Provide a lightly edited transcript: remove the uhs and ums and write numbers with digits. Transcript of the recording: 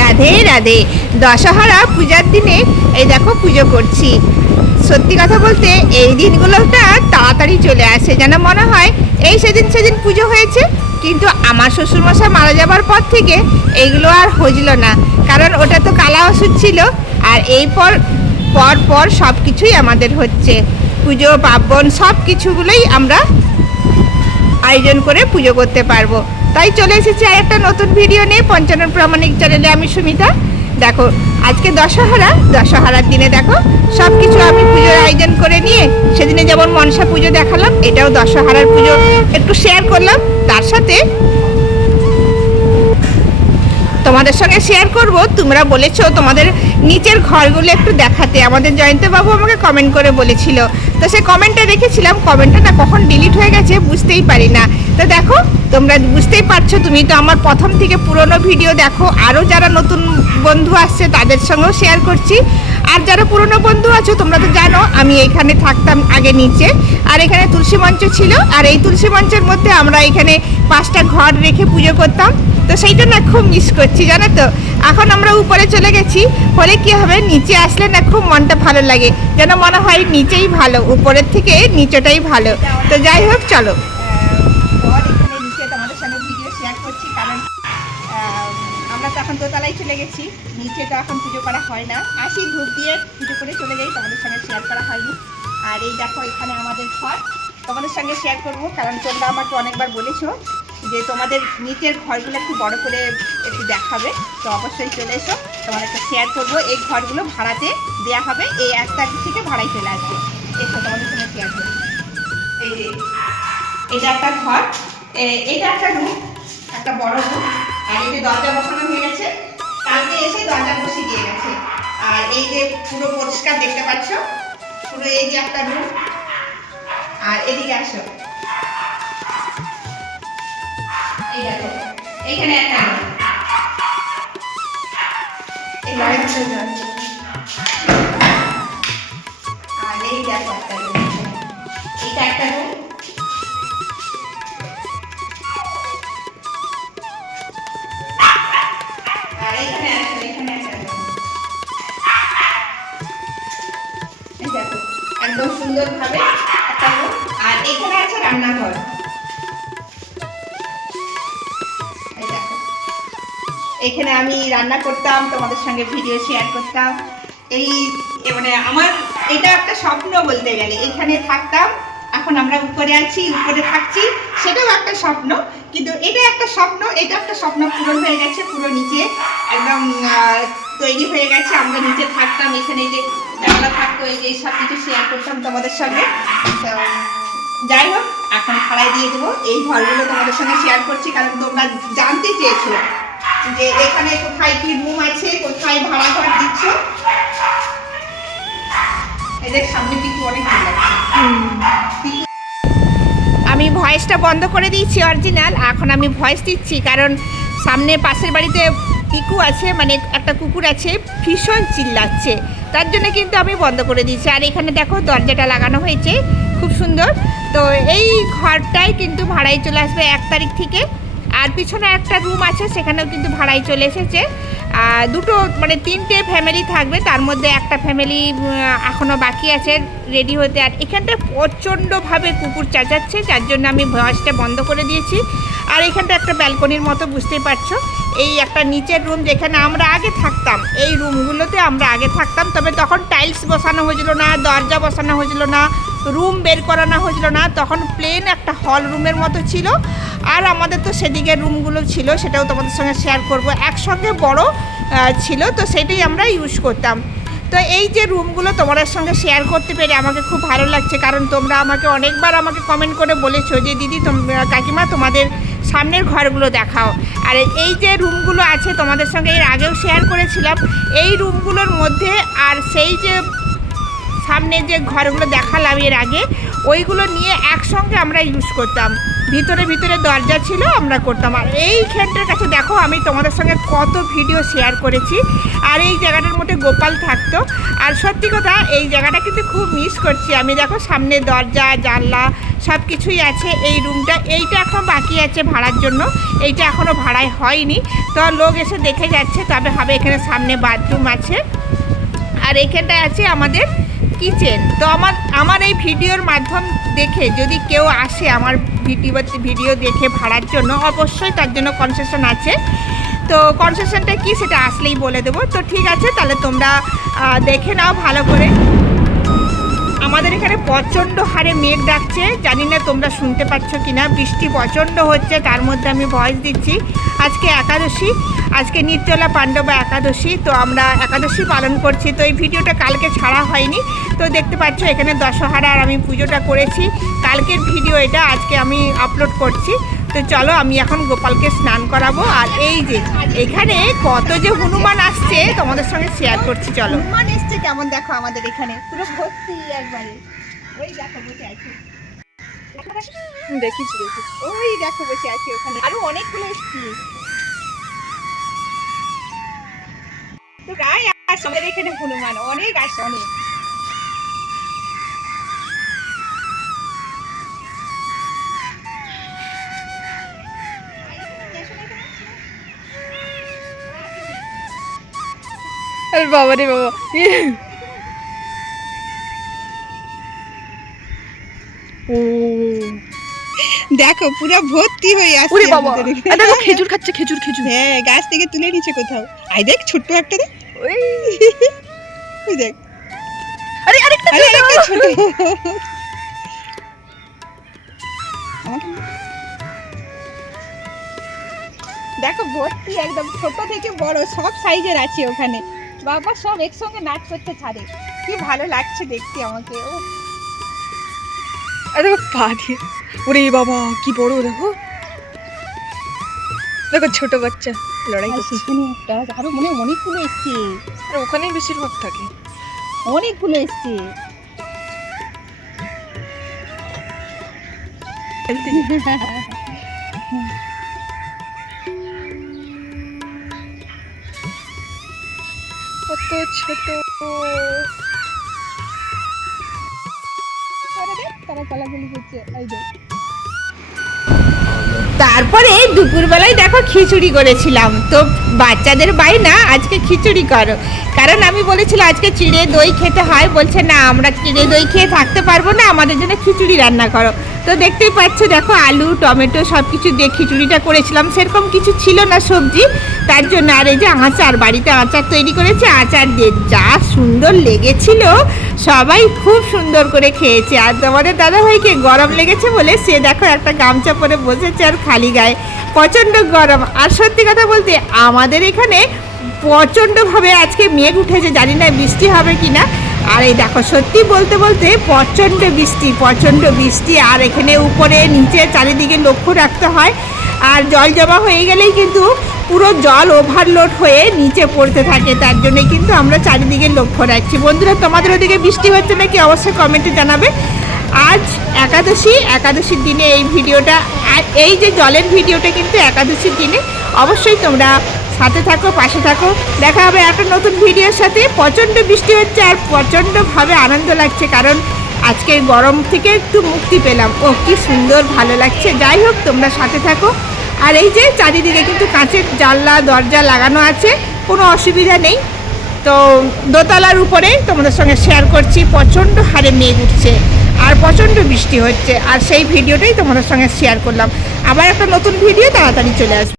রাধে রাধে। দশহরা পূজার দিনে এই দেখো পুজো করছি। সত্যি কথা বলতে এই দিনগুলোটা তাড়াতাড়ি চলে আসে, যেন মনে হয় এই সেদিন পুজো হয়েছে। কিন্তু আমার শ্বশুরমশাই মারা যাবার পর থেকে এইগুলো আর হজলো না, কারণ ওটা তো কালা ওষুধ ছিল। আর এই পর পর সব কিছুই আমাদের হচ্ছে, পুজো পার্বণ সব কিছুগুলোই আমরা আয়োজন করে পুজো করতে পারবো। তাই চলে এসেছি আর একটা নতুন ভিডিও নিয়ে পঞ্চানন প্রামাণিক চ্যানেলে। আমি সুমিতা। দেখো আজকে দশহরার দিনে দেখো সব কিছু আমি পুজোর আয়োজন করে নিয়ে, সেদিনে যেমন মনসা পুজো দেখালাম, এটাও দশহরার পুজো একটু শেয়ার করলাম। তার সাথে তোমাদের সঙ্গে শেয়ার করব, তোমরা বলেছো তোমাদের নিচের ঘরগুলো একটু দেখাতে। আমাদের জয়ন্তবাবু আমাকে কমেন্ট করে বলেছিল, তো সে কমেন্টটা রেখেছিলাম। কমেন্টটা না কখন ডিলিট হয়ে গেছে বুঝতেই পারি না। তো দেখো তোমরা বুঝতেই পারছো, তুমি তো আমার প্রথম থেকে পুরনো ভিডিও দেখো। আরও যারা নতুন বন্ধু আসছে তাদের সঙ্গেও শেয়ার করছি। আর যারা পুরনো বন্ধু আছো তোমরা তো জানো আমি এখানে থাকতাম আগে নিচে, আর এখানে তুলসী মঞ্চ ছিল। আর এই তুলসী মঞ্চের মধ্যে আমরা এখানে 5টা ঘর রেখে পুজো করতাম। তো সেইটা না খুব মিস করছি, জানো তো। এখন আমরা উপরে চলে গেছি, ফলে কী হবে, নিচে আসলে না খুব মনটা ভালো লাগে, যেন মনে হয় নিচেই ভালো, উপরের থেকে নিচেটাই ভালো। তো যাই হোক চলো, এখানে নিচে তোমাদের সঙ্গে ভিডিও শেয়ার করছি, কারণ আমরা তো এখন দোতলায় চলে গেছি। নিচে তো এখন পুজো করা হয় না, আসি ধূপ দিয়ে পুজো করে চলে যাই, তোমাদের সঙ্গে শেয়ার করা হয়নি। আর এই দেখো এখানে আমাদের ঘর, তোমাদের সঙ্গে শেয়ার করবো, কারণ তোমরা আমাকে অনেকবার বলেছো যে তোমাদের নিচের ঘরগুলো একটু বড় করে একটু দেখাবে। তো অবশ্যই চলে এসো, তোমাদেরকে শেয়ার করবো। এই ঘরগুলো ভাড়াতে দেওয়া হবে, এই 1 তারিখ থেকে ভাড়াই চলে আসবে। এসো তোমাদের সঙ্গে শেয়ার করবো। এই যে এটা একটা ঘর, এটা একটা রুম, একটা বড় রুম। আর এই যে দরজা বসানো হয়ে গেছে, কালকে এসে দরজা বসিয়ে দিয়ে গেছে। আর এই যে পুরো পরিষ্কার দেখতে পাচ্ছ, পুরো এই যে একটা রুম। আর এদিকে আসো, এই দেখো এইখানে একটা রুম, আর এই দেখো একটা রুম, এইটা একটা রুম। আর এখানে আসো, এখানে একটা রুম, এই দেখো একদম সুন্দরভাবে একটা রুম। আর এখানে আছে রান্নাঘর, এখানে আমি রান্না করতাম, তোমাদের সঙ্গে ভিডিও শেয়ার করতাম। এই মানে আমার এটা একটা স্বপ্ন বলতে গেলে, এখানে থাকতাম। এখন আমরা উপরে আছি, উপরে থাকছি, সেটাও একটা স্বপ্ন। কিন্তু এটা একটা স্বপ্ন, এটা একটা স্বপ্ন পূরণ হয়ে গেছে। পুরো নিচে একদম তৈরি হয়ে গেছে, আমরা নিচে থাকতাম। এখানে যে জানলা থাকতো, এই যে সব কিছু শেয়ার করতাম তোমাদের সঙ্গে। তো যাই হোক, এখন ভাড়ায় দিয়ে দেবো। এই ঘরগুলো তোমাদের সঙ্গে শেয়ার করছি, কারণ তোমরা জানতে চেয়েছো যে এখানে কোথায় কি রুম আছে, কোথায় ভাড়া ঘর দিচ্ছ। এদের সামনে কিন্তু অনেক ভালো লাগছে। আমি ভয়েসটা বন্ধ করে দিয়েছি অরিজিনাল, এখন আমি ভয়েস দিচ্ছি, কারণ সামনে পাশের বাড়িতে পিকু আছে, মানে একটা কুকুর আছে, ভীষণ চিল্লাচ্ছে, তার জন্য কিন্তু আমি বন্ধ করে দিয়েছি। আর এখানে দেখো দরজাটা লাগানো হয়েছে, খুব সুন্দর। তো এই ঘরটাই কিন্তু ভাড়ায় চলে আসবে 1 তারিখ থেকে। আর পিছনে একটা রুম আছে, সেখানেও কিন্তু ভাড়ায় চলে এসেছে। দুটো মানে 3টে ফ্যামিলি থাকবে, তার মধ্যে একটা ফ্যামিলি এখনও বাকি আছে রেডি হতে। আর এখানটা প্রচণ্ডভাবে কুকুর চেঁচাচ্ছে, যার জন্য আমি ভয়েসটা বন্ধ করে দিয়েছি। আর এখানটা একটা ব্যালকনির মতো, বুঝতেই পারছো। এই একটা নিচের রুম, যেখানে আমরা আগে থাকতাম, এই রুমগুলোতে আমরা আগে থাকতাম। তবে তখন টাইলস বসানো হয়েছিল না, দরজা বসানো হয়েছিল না, রুম বের করানো হয়েছিল না, তখন প্লেন একটা হল রুমের মতো ছিল। আর আমাদের তো সেদিকে রুমগুলো ছিল, সেটাও তোমাদের সঙ্গে শেয়ার করব, একসঙ্গে বড় ছিল, তো সেটাই আমরা ইউজ করতাম। তো এই যে রুমগুলো তোমাদের সঙ্গে শেয়ার করতে পেরে আমাকে খুব ভালো লাগছে, কারণ তোমরা আমাকে অনেকবার আমাকে কমেন্ট করে বলেছো যে দিদি কাকিমা তোমাদের সামনের ঘরগুলো দেখাও। আর এই যে রুমগুলো আছে তোমাদের সঙ্গে এর আগেও শেয়ার করেছিলাম, এই রুমগুলোর মধ্যে আর সেই যে সামনে যে ঘরগুলো দেখালাম এর আগে, ওইগুলো নিয়ে একসঙ্গে আমরা ইউজ করতাম। ভিতরে ভিতরে দরজা ছিল, আমরা করতাম। আর এইখানটার কাছে দেখো, আমি তোমাদের সঙ্গে কত ভিডিও শেয়ার করেছি। আর এই জায়গাটার মধ্যে গোপাল থাকতো। আর সত্যি কথা, এই জায়গাটা কিন্তু খুব মিস করছি আমি। দেখো সামনে দরজা জানলা সব কিছুই আছে। এই রুমটা, এইটা এখন বাকি আছে ভাড়ার জন্য, এইটা এখনও ভাড়ায় হয়নি। তো লোক এসে দেখে যাচ্ছে, তবে হবে। এখানে সামনে বাথরুম আছে, আর এইখানটায় আছে আমাদের কিচেন। তো আমার এই ভিডিওর মাধ্যম দেখে যদি কেউ আসে আমার ভিডিও দেখে ভাড়ার জন্য, অবশ্যই তার জন্য কনসেশন আছে। তো কনসেশনটা কি সেটা আসলেই বলে দেবো। তো ঠিক আছে, তাহলে তোমরা দেখে নাও ভালো করে। আমাদের এখানে প্রচণ্ড হারে মেঘ ডাকছে, জানি না তোমরা শুনতে পাচ্ছ কি না। বৃষ্টি প্রচণ্ড হচ্ছে, তার মধ্যে আমি ভয়েস দিচ্ছি। আজকে একাদশী, আজকে নির্জলা পাণ্ডবা একাদশী। তো আমরা একাদশী পালন করছি। তো এই ভিডিওটা কালকে ছাড়া হয়নি। তো দেখতে পাচ্ছ এখানে দশহারা, আর আমি পুজোটা করেছি। কালকের ভিডিও এটা, আজকে আমি আপলোড করছি। তো চলো, আমি এখন গোপালকে স্নান করাবো। আর এই যে এখানে কত যে হনুমান আসছে তোমাদের সঙ্গে শেয়ার করছি। চলো, হনুমান এসছে কেমন দেখো আমাদের এখানে, পুরো ভর্তি একবারে। ওই দেখো বসে আছে, দেখেছি ওই দেখো বসে আছে ওখানে। আরো অনেকগুলো এসছে। তো গায়ে আসে আমাদের এখানে হনুমান, অনেক আসে, অনেক। আরে বাবা রে বাবা, দেখো পুরো ভর্তি হয়ে আসছে। ওরে বাবা, দেখো খেজুর খাচ্ছে, খেজুর খেজুর। হ্যাঁ, গাছ থেকে তুলে নিচে কোথাও। আই দেখ ছোট্ট একটা, দেখ ওই দেখ। আরে আরেকটা ছোট। দেখো ভর্তি একদম, ছোট থেকে বড় সব সাইজের আছে ওখানে। বাবা সব একসঙ্গে নাচ করতে ছাড়ে, কি ভালো লাগছে দেখতে আমাকে। ও আরে পা দিয়ে, ওরে বাবা কি বড়, দেখো দেখো ছোট বাচ্চা লড়াই করছে। সেখানে একটা আরো মনে অনেকগুলো এসছে। আর ওখানেই বেশিরভাগ থাকে, অনেকগুলো এসছে। কত ছোট। তারা কলাগুলি করছে, এই দেখ। তারপরে দুপুরবেলায় দেখো খিচুড়ি করেছিলাম। তো বাচ্চাদের বায়না আজকে খিচুড়ি করো, কারণ আমি বলেছিলাম আজকে চিড়ে দই খেতে হয়। বলছে না, আমরা চিড়ে দই খেয়ে থাকতে পারবো না, আমাদের জন্য খিচুড়ি রান্না করো। তো দেখতেই পাচ্ছ, দেখো আলু টমেটো সব কিছু দিয়ে খিচুড়িটা করেছিলাম। সেরকম কিছু ছিল না সবজি, তার জন্য। আর এই যে আচার, বাড়িতে আচার তৈরি করেছে, আচার দিয়ে যা সুন্দর লেগেছিল, সবাই খুব সুন্দর করে খেয়েছে। আর তোমাদের দাদাভাইকে গরম লেগেছে বলে সে দেখো একটা গামছা পরে বসেছে আর খালি গায়ে, প্রচণ্ড গরম। আর সত্যি কথা বলতে আমাদের এখানে প্রচণ্ডভাবে আজকে মেঘ উঠেছে, জানি না বৃষ্টি হবে কি না। আর এই দেখো সত্যি বলতে বলতে প্রচণ্ড বৃষ্টি, প্রচণ্ড বৃষ্টি। আর এখানে উপরে নিচে চারিদিকে লক্ষ্য রাখতে হয়। আর জল জমা হয়ে গেলেই কিন্তু পুরো জল ওভারলোড হয়ে নিচে পড়তে থাকে, তার জন্যই কিন্তু আমরা চারিদিকে লক্ষ্য রাখছি। বন্ধুরা, তোমাদের ওদিকে বৃষ্টি হচ্ছে নাকি অবশ্যই কমেন্টে জানাবে। আজ একাদশীর দিনে এই ভিডিওটা, আর এই যে জলের ভিডিওটা কিন্তু একাদশীর দিনে। অবশ্যই তোমরা সাথে থাকো, পাশে থাকো। দেখা হবে একটা নতুন ভিডিওর সাথে। প্রচণ্ড বৃষ্টি হচ্ছে আর প্রচণ্ডভাবে আনন্দ লাগছে, কারণ আজকের গরম থেকে একটু মুক্তি পেলাম। ও কি সুন্দর ভালো লাগছে। যাই হোক, তোমরা সাথে থাকো। আর এই যে চারিদিকে কিন্তু কাঁচের জানলা দরজা লাগানো আছে, কোনো অসুবিধা নেই। তো দোতলার উপরে তোমাদের সঙ্গে শেয়ার করছি। প্রচণ্ড হারে মেঘ উঠছে আর প্রচণ্ড বৃষ্টি হচ্ছে, আর সেই ভিডিওটাই তোমাদের সঙ্গে শেয়ার করলাম। আবার একটা নতুন ভিডিও তাড়াতাড়ি চলে আসবে।